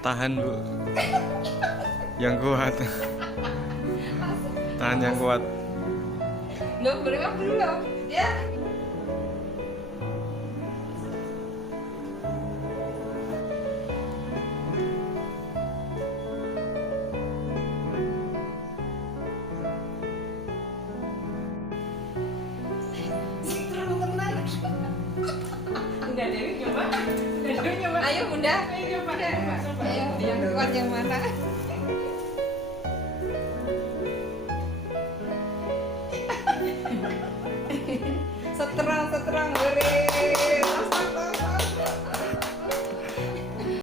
Tahan Bu, yang kuat. Tahan yang kuat. Loh, belum belum. Ya. Udah Dewi nyoba. Udah Dewi nyoba. Ayo Bunda. Ayo nyoba. Coba. Ayo, yang kuat yang mana? Seterang, beri.